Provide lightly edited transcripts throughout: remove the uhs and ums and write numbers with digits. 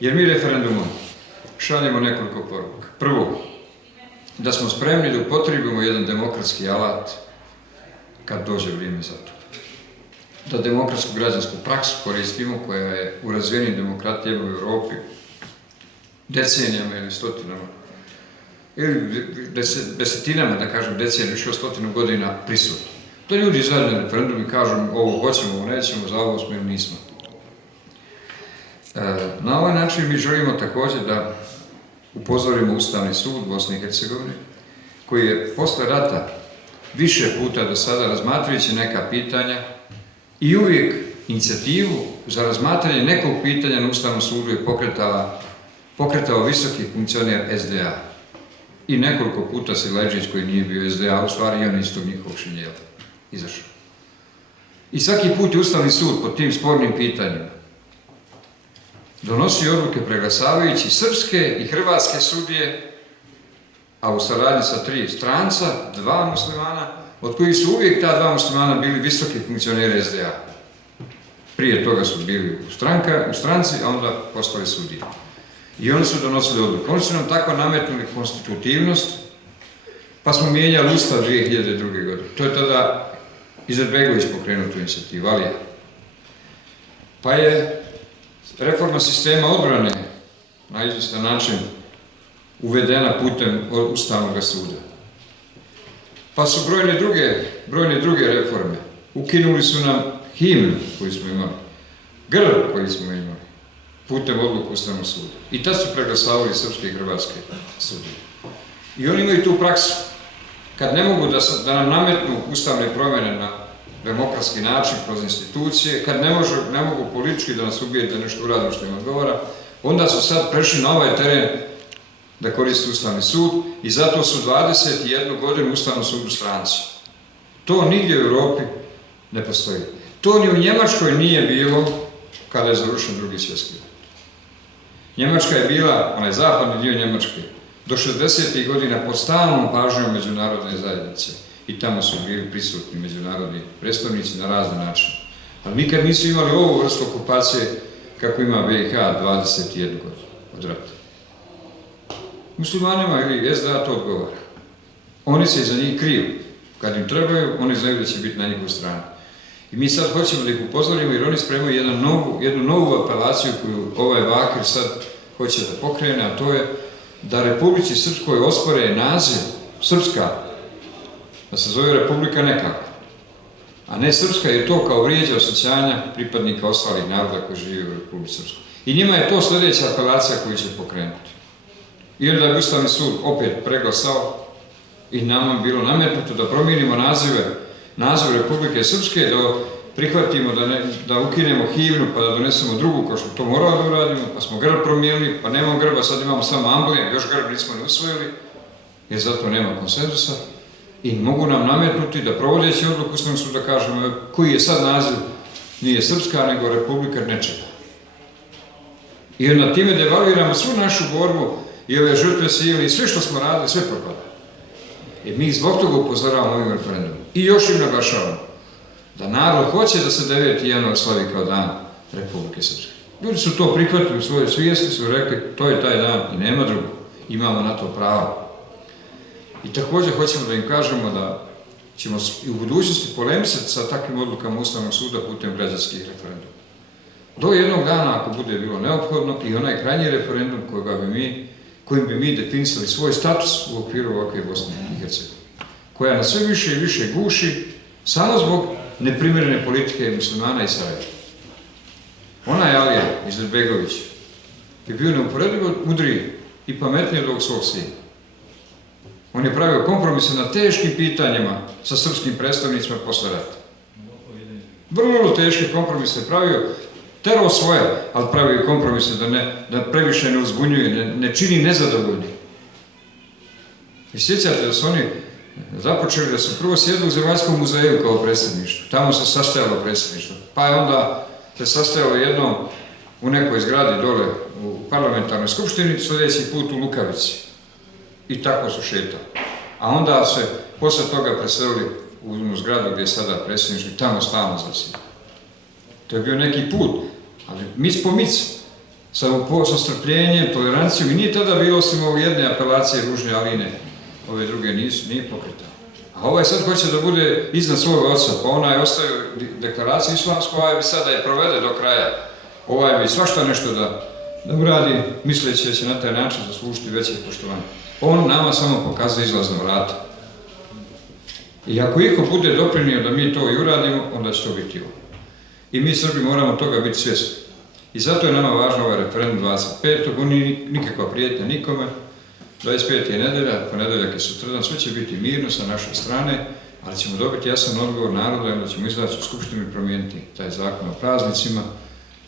Jer mi referendumom šaljemo nekoliko poruka. Prvo, da smo spremni da upotrijebimo jedan demokratski alat kad dođe vrijeme za to. Da demokratsku građansku praksu koristimo, koja je u razvijenim demokratijama u Europi decenijama ili stotinama, ili desetinama, da kažem decenijama, više od 100 godina prisutno. To ljudi izađu na referendum i kažu ovo hoćemo, ovo nećemo, za ovo smo ili nismo. Na ovaj način mi želimo također da upozorimo Ustavni sud Bosne i Hercegovine, koji je posle rata više puta do sada razmatrajući neka pitanja i uvijek inicijativu za razmatranje nekog pitanja na Ustavnom sudu je pokretao visoki funkcioner SDA. I nekoliko puta Sileđić, koji nije bio SDA, u stvari i on iz tog njihovog šinjela izašao. I svaki put je Ustavni sud po tim spornim pitanjima donosi odluke preglasavajući srpske i hrvatske sudije, a u saradnji sa 3 stranca, 2 muslimana, od kojih su uvijek ta 2 muslimana bili visoki funkcioneri SDA. Prije toga su bili u stranci, a onda postali sudije. I oni su donosili odluke. Oni su nam tako nametnuli konstitutivnost, pa smo mijenjali Ustav 2002. godine. To je tada Izetbegović pokrenuo tu inicijativu, ali pa je reforma sistema odbrane na izvestan način uvedena putem Ustavnog suda. Pa su brojne druge reforme. Ukinuli su nam himnu koju smo imali, grb koji smo imali, putem odluku Ustavnog suda. I tad su preglasavali srpske i hrvatske sudije. I oni imaju tu praksu. Kad ne mogu da nam nametnu ustavne promjene na demokratski način, kroz institucije, kad ne mogu politički da nas ubije da nešto uradimo što im odgovara, onda su sad prešli na ovaj teren da koriste Ustavni sud i zato su 21 godinu u Ustavnom sudu stranci. To nigdje u Europi ne postoji. To ni u Njemačkoj nije bilo kada je završen Drugi svjetski rat. Njemačka je bila, onaj zapadni dio Njemačke, do 60. godina pod stalnom pažnjom međunarodne zajednice. I tamo su bili prisutni međunarodni predstavnici na razne načine. Ali nikad nisu imali ovu vrstu okupacije kako ima BiH 21 godinu od rata. Muslimanima ili SDA to odgovara. Oni se za njih kriju. Kad im trebaju, oni znaju da će biti na njihovoj strani. I mi sad hoćemo da ih upozorimo jer oni spremaju jednu novu apelaciju koju ovaj Vakir sad hoće da pokrene, a to je da Republici Srpskoj ospore naziv Srpska, da se zove Republika nekako, a ne Srpska, jer to kao vrijeđa osjećanja pripadnika ostalih naroda koji žive u Republici Srpskoj. I njima je to sljedeća apelacija koju će pokrenuti. I onda je Ustavni sud opet preglasao i nama je bilo nametnuto da promijenimo naziv Republike Srpske, da prihvatimo da ukinemo himnu pa da donesemo drugu, kao što to moralo da uradimo, pa smo grb promijenili, pa nemamo grba, sad imamo samo amblem, još grb nismo ne usvojili, jer zato nema konsenzusa. I mogu nam nametnuti da provodeći odluku Ustavnog suda kažemo koji je sad naziv, nije Srpska, nego Republika nečega. I onda time devalviramo svu našu borbu i ove žrtve sile i sve što smo radili, sve propada. I mi zbog toga upozoravamo ovim referendumom. I još im naglašavamo da narod hoće da se 9. januar slavi kao dan Republike Srpske. Ljudi su to prihvatili u svojoj svijesti, su rekli to je taj dan i nema drugo. Imamo na to pravo. I također hoćemo da im kažemo da ćemo i u budućnosti polemisati sa takvim odlukama Ustavnog suda putem građanskih referenduma. Do jednog dana, ako bude bilo neophodno, i onaj krajnji referendum kojim bi mi definisali svoj status u okviru ovakve Bosne i Hercegovine, koja nas sve više i više guši samo zbog neprimjerene politike muslimana i Sarajeva. Onaj Alija Izetbegović je bio neuporedivo mudriji i pametniji od ovog svog sina. On je pravio kompromise na teškim pitanjima sa srpskim predstavnicima posle rata. Vrlo teške kompromise pravio, terao svoje, ali pravio kompromise da previše ne uzbunjuje, ne čini nezadovoljni. I sjećate da su oni započeli da su prvo sjedli u Zemaljskom muzeju kao predsjedništvo. Tamo se sastajalo predsjedništvo. Pa je onda se sastajalo jednom u nekoj zgradi dole u parlamentarnoj skupštini, sljedeći put u Lukavici. I tako su šetali. A onda se posle toga preselili u zgradu gdje je sada predsjedništvo i tamo stalno zasjedi. To je bio neki put, ali mic po mic. sa strpljenjem, tolerancijom i nije tada bilo osim ove jedne apelacije ružne Aline, ove druge nije pokretao. A ovaj sad hoće da bude iznad svoga oca, pa ona je ostavio deklaraciju islamsku, ovaj bi sada je provede do kraja, ovaj bi svašta nešto da uradi, misleći da će na taj način zaslužiti veće poštovanje. On nama samo pokazuje izlazna vrata. I ako iko bude doprinio da mi to i uradimo, onda će to biti ovo. I mi Srbi moramo toga biti svjesni. I zato je nama važno ovaj referendum 25. On nije nikakva prijetnja nikome. 25. je nedelja, ponedeljak je sutradan, sve će biti mirno sa naše strane, ali ćemo dobiti jasan odgovor naroda i onda ćemo izaći u Skupštinu i promijeniti taj zakon o praznicima,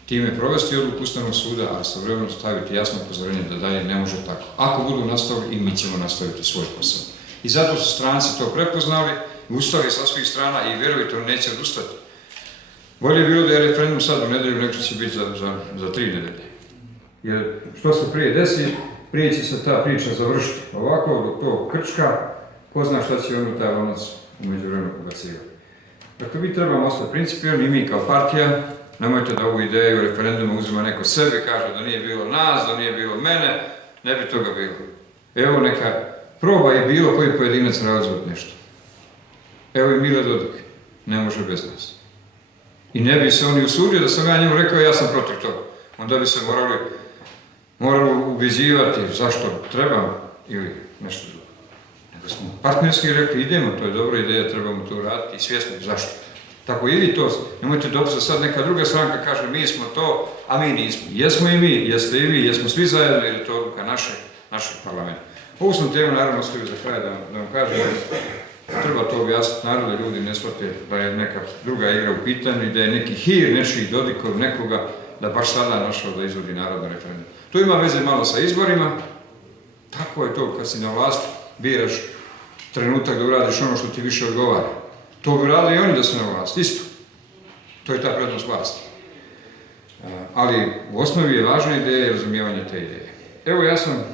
time provesti odluku Ustavnog suda, ali istovremeno staviti jasno upozorenje da dalje ne može tako. Ako budu nastavili, i mi ćemo nastaviti svoj posao. I zato su stranci to prepoznali, ustali sa svih strana i vjerujte, on neće odustati. Bolje je bilo da je referendum sad u nedelju, nego će biti za 3 nedelje. Jer što se prije desi, prije će se ta priča završiti. Ovako, dok to krčka, ko zna šta će ono taj lonac u međuvremenu pobacivati. Dakle, mi trebamo ostati principijalni i mi kao partija, nemojte da ovu ideju referenduma uzima neko sebi, kaže da nije bilo nas, da nije bilo mene, ne bi toga bilo. Evo neka proba je bilo koji pojedinac realizovati nešto. Evo i Mile Dodik, ne može bez nas. I ne bi se oni usudio da sam ja njemu rekao ja sam protiv toga. Onda bi se morali ubeđivati zašto treba ili nešto drugo. Nego smo partnerski rekli idemo, to je dobra ideja, trebamo to raditi i svjesni zašto. Tako i vi to, nemojte dopustiti sad neka druga stranka kaže mi smo to, a mi nismo. Jesmo i mi, jeste i vi, jesmo svi zajedno jer je to odluka našeg parlamenta. Ovu sam temu naravno ostavio za kraj da vam kažem, treba to objasniti narodu, ljudi ne shvate da je neka druga igra u pitanju i da je neki hir, nečiji Dodikov nekoga da baš sada našao da izvodi narodno referendum. To ima veze malo sa izborima, tako je to kad si na vlasti, biraš trenutak da uradiš ono što ti više odgovara. To bi radili i oni da su na vlasti, isto. To je ta prednost vlasti. Ali u osnovi je važna ideja i razumijevanje te ideje. Evo ja sam